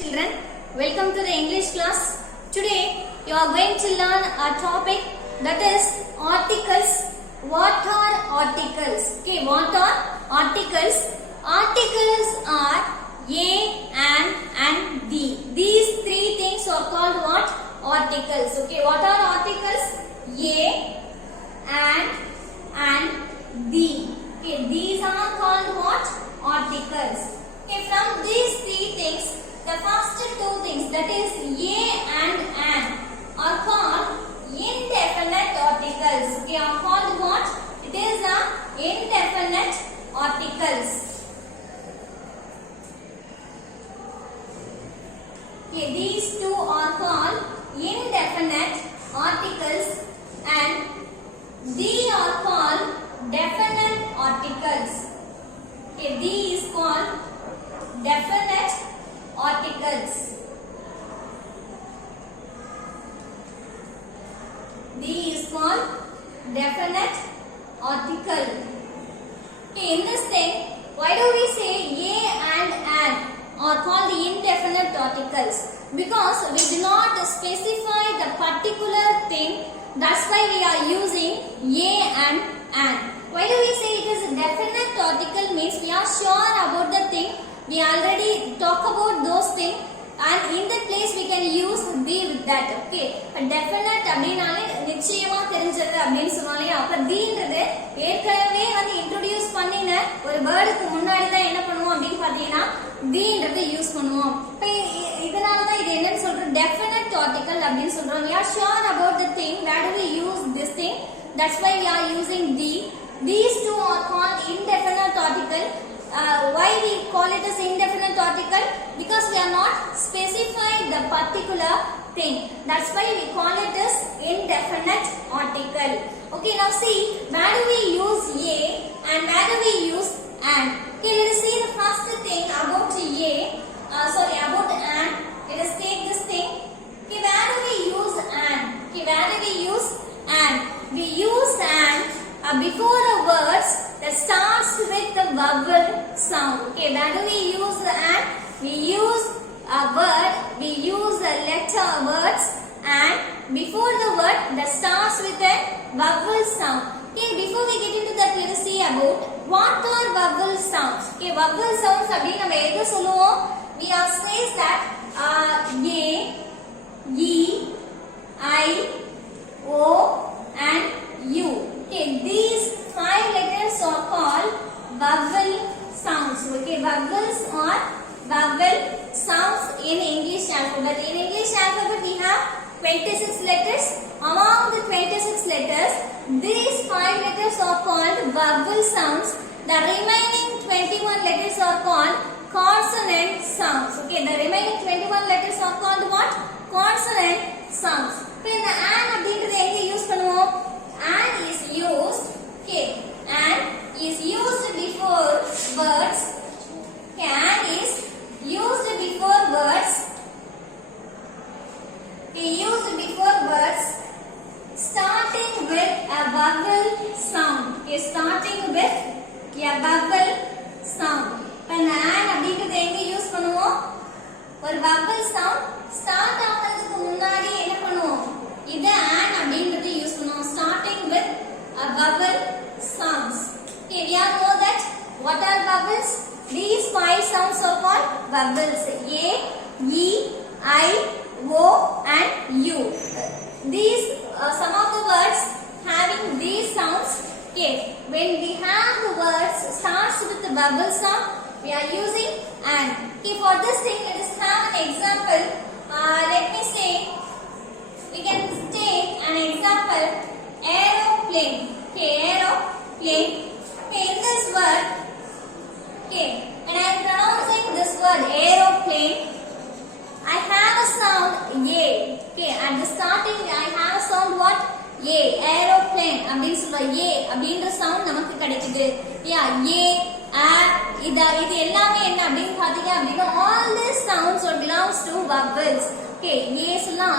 Children, welcome to the English class. Today you are going to learn a topic that is articles. What are articles? Okay, what are articles? Articles are a and the. These three things are called what? Articles. Okay, what are articles? A and the. Okay, these are called what? Articles. Okay, from these three things, the first two things, that is a and an, are called indefinite articles. Okay, are called what? It is a indefinite articles. Okay, these two are called indefinite articles and these are called definite articles. Okay, these is called definite articles. D is called definite article. Okay, in this thing, why do we say a and an are called indefinite articles? Because we do not specify the particular thing. That's why we are using a and an. Why do we say it is a definite article? Means we are sure about the thing. We already talk about those things and in that place we can use be with that. Okay, definite அப்படினாலே நிச்சயமா தெரிஞ்சது அப்படினு சொன்னாலே அப்ப தீன்றது ஏற்கனவே வந்து இன்ட்ரோ듀ஸ் பண்ணின ஒரு வேர்டுக்கு முன்னாடி தான் என்ன பண்ணுவோம் அப்படினு பாத்தீங்கன்னா தீன்றது யூஸ் பண்ணுவோம். இதனால தான் இது என்னன்னு சொல்றோம் definite article அப்படினு சொல்றோம். We are sure about the thing, where do we use this thing? That's why we are using the. These two are called indefinite article. Why we call it as indefinite article? Because we are not specifying the particular thing. That's why we call it as indefinite article. Okay, now see, where do we use a and where do we use an? Okay, let us see the first thing about about an. Let us take this thing. Okay, where do we use an? Okay, where do we use an? We use an before the words that starts with the vowel sound. Okay, where do we use the and? We use a word, we use a letter words and before the word that starts with a vowel sound. Okay, before we get into that, let us see about what are vowel sounds. Okay, vowel sounds அப்படி நம்ம எதை சொல்லுவோம்? We are says that a, e, I, o and u. Okay, these five letters are called vowel sounds. Okay, vowels are vowel sounds in English alphabet. In English alphabet we have 26 letters. Among the 26 letters, these five letters are called vowel sounds. The remaining 21 letters are called consonant sounds. Okay, the remaining 21 letters are called what? Consonant sounds. இப்போ இந்த an அப்படிங்கறது எங்க யூஸ் பண்ணுவோம்? And is used, okay, and is used before words. Okay, and is used before words. Okay, used before words starting with a vowel sound. Okay, starting with a vowel sound. இப்போ இந்த and அப்படிங்கறது எங்க யூஸ் பண்ணுவோம்? ஒரு vowel sound ஸ்டார்ட் ஆகிறதுக்கு முன்னாடி என்ன பண்ணுவோம்? இத and அப்படிங்கறது யூஸ் பண்ணுவோம். Starting with a vowel sounds. Okay, we all know that what are vowels? These five sounds are called vowels. A, E, I, O and U. These some of the words having these sounds. Okay, when we have the words starts with the vowel sound, we are using and. Okay, for this thing let us have an example. Let me say, we can take an example, aeroplane. Okay, aeroplane. Okay, in this word, okay, when I am pronouncing this word aeroplane, I have a sound a. Okay, at the starting I have a sound what? A, aeroplane. அப்படினு சொல்ற a அப்படிங்கற sound நமக்கு கிடைக்குது. Yeah, a, இது எல்லாமே என்ன அப்படினு பாத்தீங்க அப்படினா all these sounds belongs to vowels. Okay, a சொல்லலாம்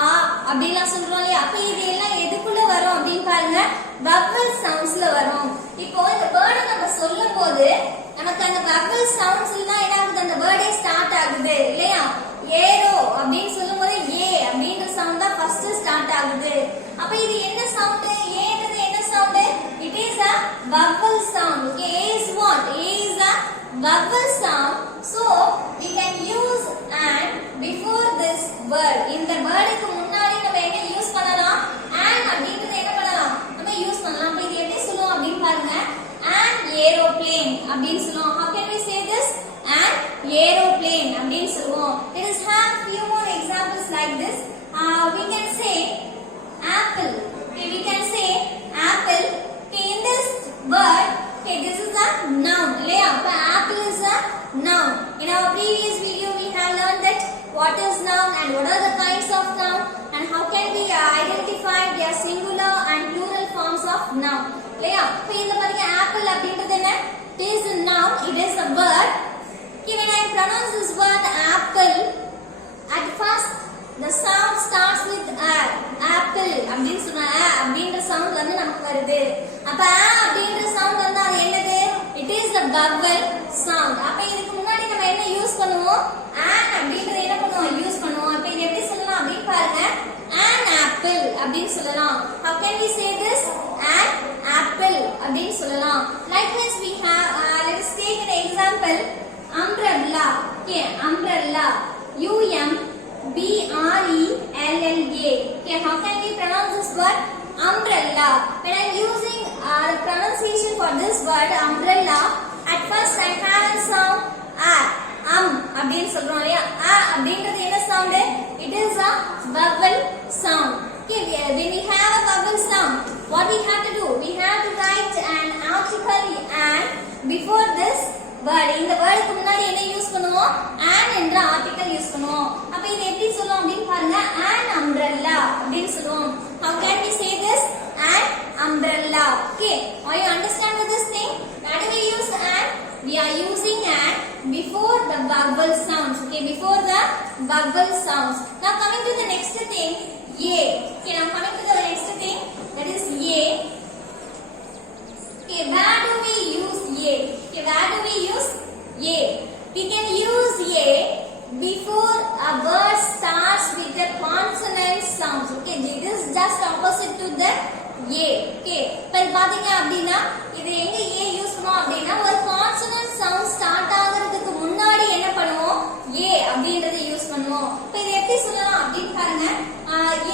a அப்படிலாம் சொல்றோம் இல்லையா? அப்ப இது எல்லாம் எதுக்குள்ள வரும் அப்படினு பாருங்க, vowel soundsல வரும். இப்போ இந்த வேர்ட் நம்ம சொல்லும்போது நமக்கு அந்த vowel sounds எல்லாம் என்ன ஆகுது, அந்த வேர்டே ஸ்டார்ட் ஆகுது இல்லையா? vowel sound, so we can use and before this word. இந்த வேர்டுக்கு முன்னாடி நம்ம என்ன யூஸ் பண்ணலாம்? and அப்படிங்கறது என்ன பண்ணலாம்? நம்ம யூஸ் பண்ணலாம். அப்ப இது எப்படி சொல்லுவோம் அப்படினு பாருங்க. an aeroplane அப்படினு சொல்லுவோம். How can we say this? an aeroplane அப்படினு சொல்லுவோம். Let us have few more examples like this. We can say apple. Okay, we can say apple. Okay, in this word, okay, this is a noun. So apple is a noun. In our previous video, we have learned that what is noun and what are the kinds of noun and how can we identify their singular and plural forms of noun. So in the apple அப்படின்றது என்ன? It is a noun. It is a word. Okay, when I pronounce this word apple, at first the sound starts with a. apple அப்படினு சொன்னா அப்படிங்கற சவுண்ட் வந்து நமக்கு வருது. அப்ப அப்படிங்கற சவுண்ட் வந்து அது என்னது? It is the vowel sound. அப்ப இதுக்கு முன்னாடி நம்ம என்ன யூஸ் பண்ணுவோம்? an அப்படிங்கறது என்ன பண்ணுவோம்? யூஸ் பண்ணுவோம். அப்ப இது எப்படி சொல்லலாம் அப்படி பாருங்க. an apple அப்படினு சொல்லலாம். How can we say this? an apple அப்படினு சொல்லலாம். Likewise we have let us take an example. umbrella. Okay, umbrella. umbrella. Okay, how can we pronounce this word? Umbrella. When I am using the pronunciation for this word umbrella, at first I have a sound அப்படினு சொல்றோம் இல்லையா? அப்படிங்கிறது என்ன sound? It is a vowel sound. Okay, when we have a vowel sound, what we have to do? We have to write an article and before this word. இந்த வேர்டுக்கு முன்னாடி என்ன யூஸ் பண்ணுவோம்? an என்ற ஆர்டிகல் யூஸ் பண்ணுவோம். அப்ப இது எப்படி சொல்லுவோம் அப்படினு பாருங்க. an umbrella அப்படினு சொல்லுவோம். How can we say this? an umbrella. Okay, are you understand with this thing? Where do we use an? We are using an before the vowel sounds. Okay, before the vowel sounds. Now coming to the next thing, a. Okay, now coming to the next thing, that is a. Okay, where do we use a? Okay, where do we use a? We can use a before a word starts with a consonant sound. Okay, this is just opposite to the a. Okay, இப்போ பாத்தீங்க அப்படினா இது எங்க a use பண்ணுவோம் அப்படினா ஒரு consonant sound start ஆகிறதுக்கு முன்னாடி என்ன பண்ணுவோம்? a அப்படிங்கறதை யூஸ் பண்ணுவோம். இப்போ இது எப்படி சொல்லலாம் அப்படினு பாருங்க.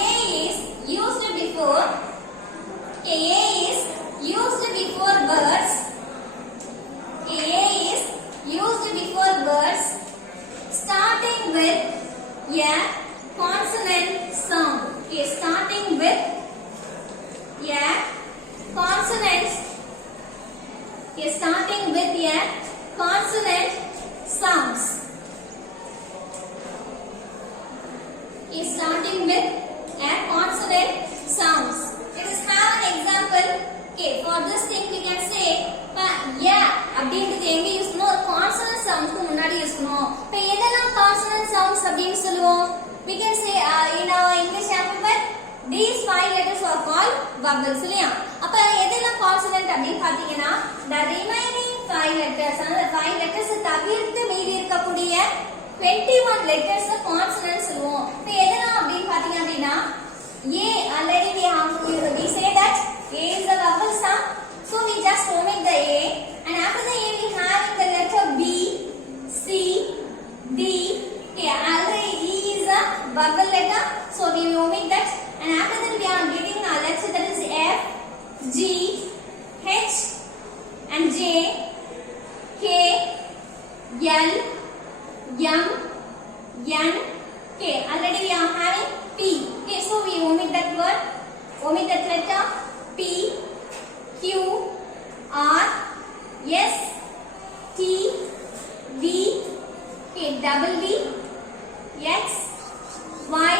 a is used before. Okay, a is used before words. A is used before words starting with a consonant sound. Okay, starting with a consonant. Okay, starting with a consonant sounds. Okay, starting with a consonant sounds. Let us have an example. Okay, for this thing we can say yeah அப்படிங்கிறது எங்க யூஸ் பண்ணுவோம்? ஒரு கான்சனன்ட் சவுண்ட்க்கு முன்னாடி யூஸ் பண்ணுவோம். இப்போ எதெல்லாம் consonant sounds அப்படினு சொல்லுவோம்? We can say in our English alphabet these 5 letters are called vowels இல்லையா? அப்ப எதெல்லாம் கான்சனன்ட் அப்படினு பாத்தீங்கன்னா the remaining 5 letters, அந்த 5 letters தவிர்த்து மீதி இருக்கக்கூடிய 21 letters கான்சனன்ட் சொல்லுவோம். இப்போ எதெல்லாம் அப்படினு பாத்தீங்க அப்படினா a already we say that a is a vowel sound, so we just omit the a, and after the a we have the letter b, c, d. Okay, already e is a vowel letter, so we omit that, and after that we are getting a letter that is f, g, h, and j, k, l, m, n. Okay, already we are having p. Okay, so we omit that word, omit that letter p, q, r, s, t, v, okay, double v, x, y,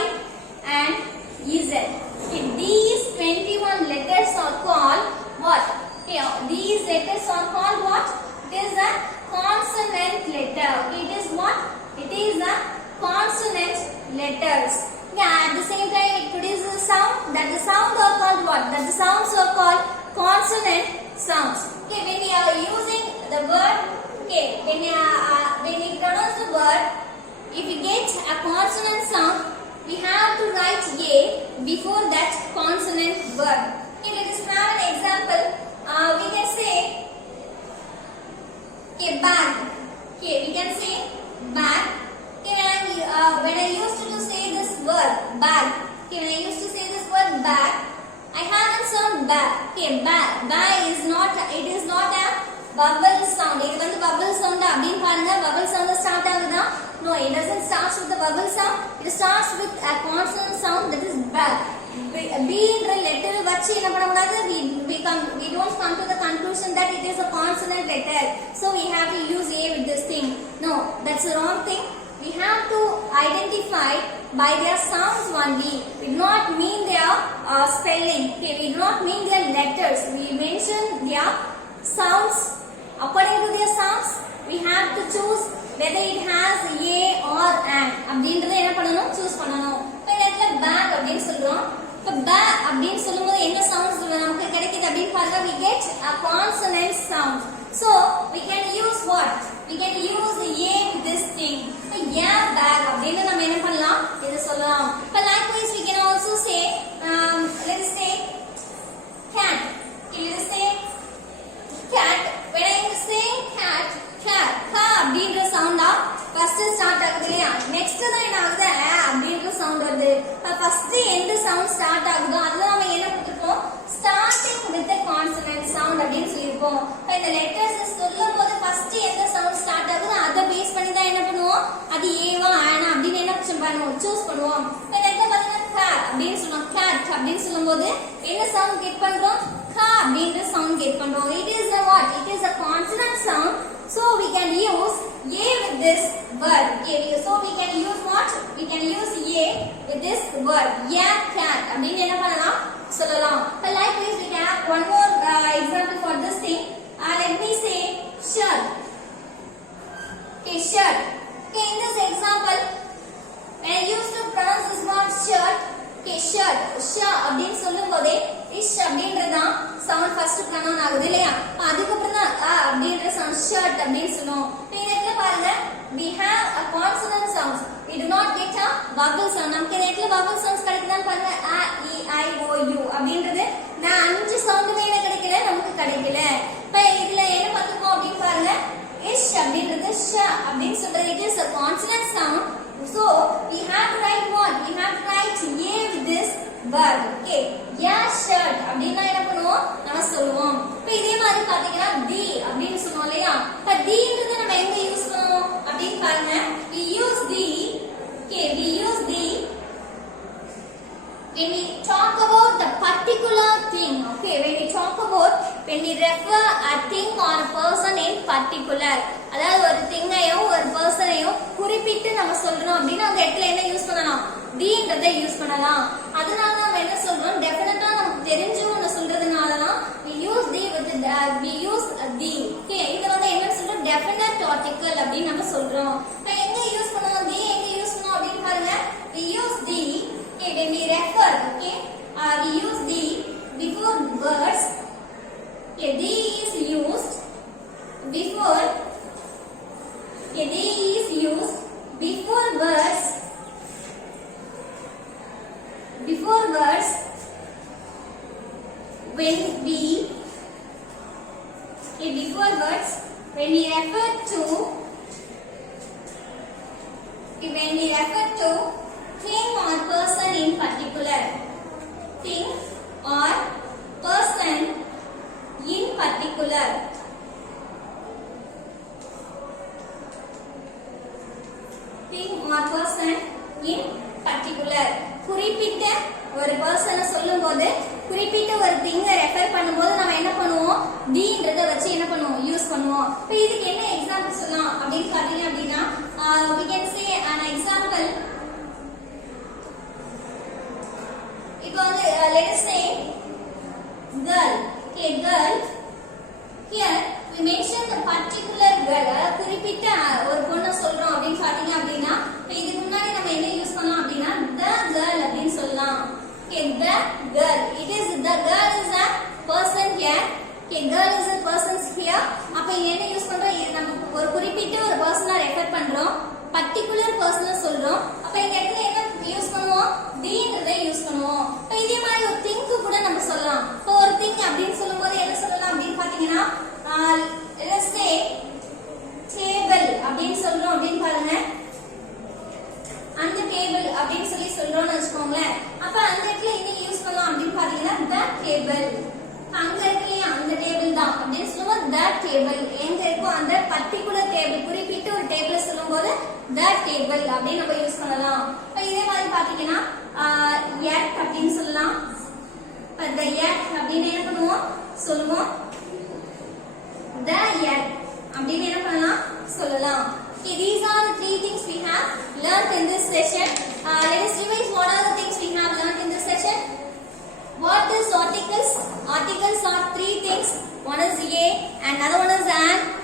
and z. Okay, these 21 letters are called what? Okay, these letters are called what? It is a consonant letter. Okay, it is what? It is a consonant letters. Yeah, at the same time it produces a sound. That the sounds are called what? That the sounds are called consonant sounds. Okay, when we are using the word, okay, when we pronounce the word, if we get a consonant sound, we have to write a before that consonant word. Okay, let us have an example. We can say a bag. Okay, we can say bag. Okay, when I used to say this word bag. Okay, when I used to say this word bag, I haven't sound bag. Okay, bag. Bag is not. It is not a vowel sound. இது வந்து vowel sound அப்படினு பாருங்க. Vowel sound start ஆகுதா? No, it doesn't start with the vowel sound. It starts with a consonant sound, that is bag. B என்ற letter வச்சு என்ன பண்ண கூடாது? We don't come to the conclusion that it is a consonant letter. So we have to use A with this thing. No, that's the wrong thing. We have to identify by their sounds only. We do not mean their spelling. Okay, we do not mean their letters. We mention their sounds. According to their sounds, we have to choose whether it has A or an. அப்படின்றத என்ன பண்ணணும்? Choose பண்ணணும். இப்போ இந்த இடத்துல bag அப்படினு சொல்றோம். இப்போ bag அப்படினு சொல்லும்போது என்ன சவுண்ட்ஸ் நமக்கு கிடைக்குது அப்படினு பார்த்தா we get a consonant sound. So we can use what? We can use A with this thing. இப்போ yeah bag அப்படினு நம்ம என்ன பண்ணலாம்? இது சொல்லலாம். இப்போ likewise we can also say let's say cat. Okay, let's say cat. When I say cat, cat, ka அப்படின்ற சவுண்டா first start ஆகுது இல்லையா? next தான் என்ன ஆகுது? அப்படின்ற சவுண்ட் வருது. first எந்த சவுண்ட் ஸ்டார்ட் ஆகுதோ அதுல நம்ம என்ன கொடுத்திருப்போம்? starting with the consonant sound அப்படினு சொல்லிருப்போம். இந்த லெட்டர்ஸ் சொல்லும்போது first எந்த சவுண்ட் ஸ்டார்ட் ஆகுதோ அத பேஸ் பண்ணி தான் என்ன பண்ணுவோம்? அது ஏவா ஆனா அப்படினு என்ன பண்ணுவோம்? சூஸ் பண்ணுவோம். இந்த இடத்துல பாத்தீங்கன்னா cat அப்படினு சொல்றோம். cat அப்படினு சொல்லும்போது என்ன சவுண்ட் கெட் பண்றோம்? ka அப்படின்ற சவுண்ட் கெட் பண்றோம். It is a what? It is a consonant sound. So we can use A with this word. Okay, so we can use what? We can use A with this word. Yeah, cat. அப்படினு என்ன பண்ணலாம்? சொல்லலாம். So likewise we can have one more example for this thing. Let me say shirt. Okay, shirt. Okay, in this example, when I used to pronounce this word shirt, okay, shirt, sh அப்படினு சொல்லும்போதே ish அப்படின்றதான் sound first pronoun ஆகுது இல்லையா? அதுக்கு அப்புறம் தான் அப்படின்ற sound shirt அப்படினு சொல்லுவோம். இப்போ இந்த இடத்துல பாருங்க, we have a consonant sounds. We do not get a vowel sound. நமக்கு இந்த இடத்துல vowel sounds கிடைக்குதான்னு பாருங்க. a e i o u அப்படின்றது நான் அஞ்சு சவுண்டுமே எனக்கு கிடைக்கல, நமக்கு கிடைக்கல. இப்போ இதுல என்ன பார்த்துக்கோ அப்படின்னு பாருங்க, ish அப்படின்றது sh அப்படின்னு சொல்றது it is a consonant sound. So we have to write what? We have to write A with this word. Okay, yeah shirt அப்படினா என்ன பண்ணுவோம்? நம்ம சொல்லுவோம். இப்போ இதே மாதிரி பாத்தீங்கன்னா D அப்படினு சொல்லுவோம் இல்லையா? இப்போ Dன்றது நம்ம எங்க யூஸ் பண்ணுவோம் அப்படினு பாருங்க. We use D. Okay, we use D when we talk about the particular thing. Okay, when we talk about, when we refer a thing or a person in particular, அதாவது ஒரு திங்கையோ ஒரு பர்சனையோ குறிப்பிட்டு நம்ம சொல்றோம் அப்படின்னா அந்த இடத்துல என்ன யூஸ் பண்ணலாம்? Dன்றதை யூஸ் பண்ணலாம். அதனால நம்ம என்ன சொல்றோம்? டெஃபினட்டா நமக்கு தெரிஞ்சு ஒன்னு சொல்றதுனால தான் we use D with we use D. Okay, இது வந்து என்ன சொல்றோம்? definite article அப்படி நம்ம சொல்றோம். இப்போ எங்க யூஸ் பண்ணுவோம்? D எங்க யூஸ் பண்ணுவோம் அப்படினு பாருங்க. We use D. Okay, when we refer, okay, we use D before words. Okay, D is used before. Okay, D is used before words. Before words, when we, okay, before words, when we refer to, okay, when we refer to thing or person in particular, thing or person in particular. Thing or person in particular. குறிப்பிட்ட ஒரு பர்சனை சொல்லும்போது குறிப்பிட்ட ஒரு திங்கை ரெஃபர் பண்ணும்போது நம்ம என்ன பண்ணுவோம்? Dன்றதை வச்சு என்ன பண்ணுவோம்? யூஸ் பண்ணுவோம். இப்போ இதுக்கு என்ன எக்ஸாம்பிள் சொல்லலாம் அப்படின்னு பாத்தீங்க அப்படின்னா we can say an example. இப்போ வந்து let us say girl. Okay, girl. Here we mention the particular girl. குறிப்பிட்ட ஒரு பொண்ணை சொல்றோம் அப்படின்னு பாத்தீங்க அப்படின்னா இதுக்கு முன்னாடி நம்ம என்ன யூஸ் பண்ணலாம் அப்படின்னா the girl அப்படின்னு சொல்லலாம். Okay, the girl. It is the girl is a person here. Okay, girl is a person here. அப்ப என்ன யூஸ் பண்றோம்? நம்ம ஒரு குறிப்பிட்ட ஒரு பர்சனை ரெஃபர் பண்றோம். பர்టిక్యులர் பர்சனை the table எங்க இருக்கோ அந்த particular table குறிப்பிட்ட ஒரு டேபிள் சொல்லும்போது the table அப்படி நம்ம யூஸ் பண்ணலாம். இதே மாதிரி பாத்தீங்கன்னா at அப்படினு சொல்லலாம். the at அப்படினு என்ன பண்ணுவோம் சொல்லுவோம் the at அப்படினு என்ன பண்ணலாம் சொல்லலாம். Okay, these are the three things we have learnt in this session. Let us revise what are the things we have learnt in this session. What is articles? Articles are three things. One is a, another one is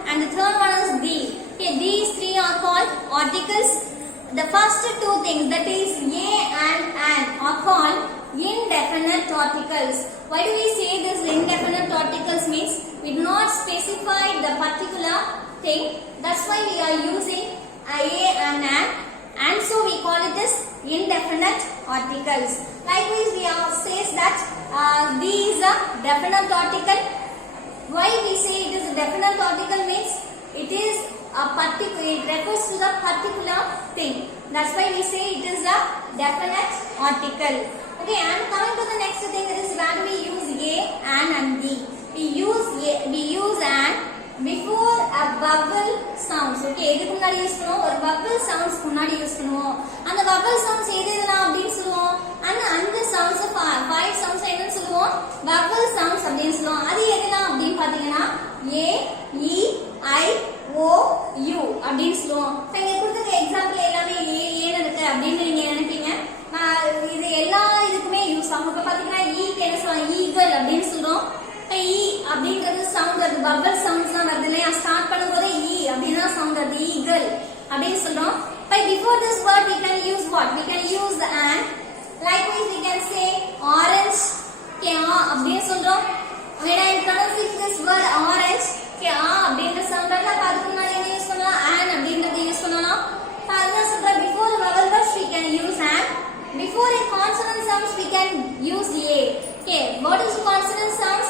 and the third one is the. Okay, these three are called articles. The first two things, that is a and are called indefinite articles. Why do we say this indefinite articles means we do not specify the particular thing. That's why we are using a and so we call it as indefinite articles. Likewise, we says that the is a definite article. Why we say it is a definite article means it is a particular, it refers to the particular thing. That's why we say it is a definite article. Okay, and coming to the next thing, that is where we use a and the. We use and before a vowel sounds. Okay, எதுக்கு முன்னாடி யூஸ் பண்ணுவோம் ஒரு vowel sounds முன்னாடி யூஸ் பண்ணுவோம். அந்த vowel sounds எதுலாம் அப்படினு சொல்லுவோம். அந்த sounds 5 sounds என்னன்னு சொல்லுவோம் vowel sounds அப்படினு சொல்லுவோம். அது எதுலாம் அப்படினு பாத்தீங்கன்னா a e i o u அப்படினு சொல்லுவோம். இங்க கொடுத்த எக்ஸாம்பிள் எல்லாமே a ஏன்னு இருக்கு அப்படினு நீங்க நினைப்பீங்க. இது எல்லா இதுக்குமே யூஸ் ஆகும். இப்ப பாத்தீங்கன்னா e க்கு என்ன சொல்றோம் eagle அப்படினு சொல்றோம். e அப்படிங்கிறது சவுண்ட் அது vowel sounds தான் வருது இல்லையா ஸ்டார்ட் பண்ணும்போது e அப்படினா சவுண்ட் அது eagle அப்படினு சொல்றோம். By before this word we can use what? We can use the and. Likewise we can say orange. Okay, அப்படினு சொல்றோம். When I pronounce this word orange, okay, அப்படிங்கற சவுண்ட் எல்லாம் அதுக்கு முன்னாடி என்ன யூஸ் பண்ணலாம் and அப்படிங்கறத யூஸ் பண்ணலாம். அதான் சொல்ற before the vowel words we can use and. Before a consonant sounds we can use a. Okay, what is consonant sounds?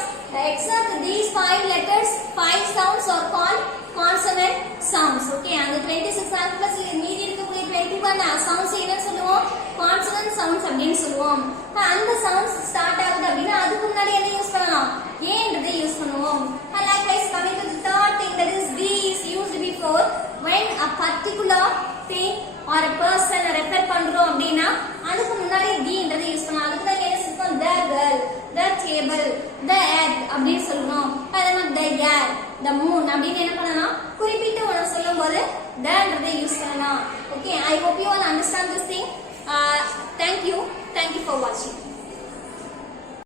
Except these 5 letters, 5 sounds are called consonant sounds. Okay, and the 26 alphabets மீதி இருக்கக்கூடிய 21 sounds என்ன சொல்லுவோம் consonant sounds அப்படினு சொல்லுவோம். அந்த sounds start ஆகுது அப்படினா அதுக்கு முன்னாடி என்ன யூஸ் பண்ணலாம் a என்றதை யூஸ் பண்ணுவோம். Likewise, coming to the third thing, that is the is used before when a particular thing or a person refer பண்றோம் அப்படினா அதுக்கு முன்னாடி the என்றதை யூஸ் பண்ணலாம். அதுக்கு தான் என்ன சொல்றோம் the girl, the table, the egg அப்படினு சொல்றோம். அதனால the air, the moon அப்படினு என்ன பண்ணலாம் குறிப்பிட்டு ஒன்னு சொல்லும்போது the என்றதை யூஸ் பண்ணலாம். Okay, I hope you all understand this thing. Thank you for watching.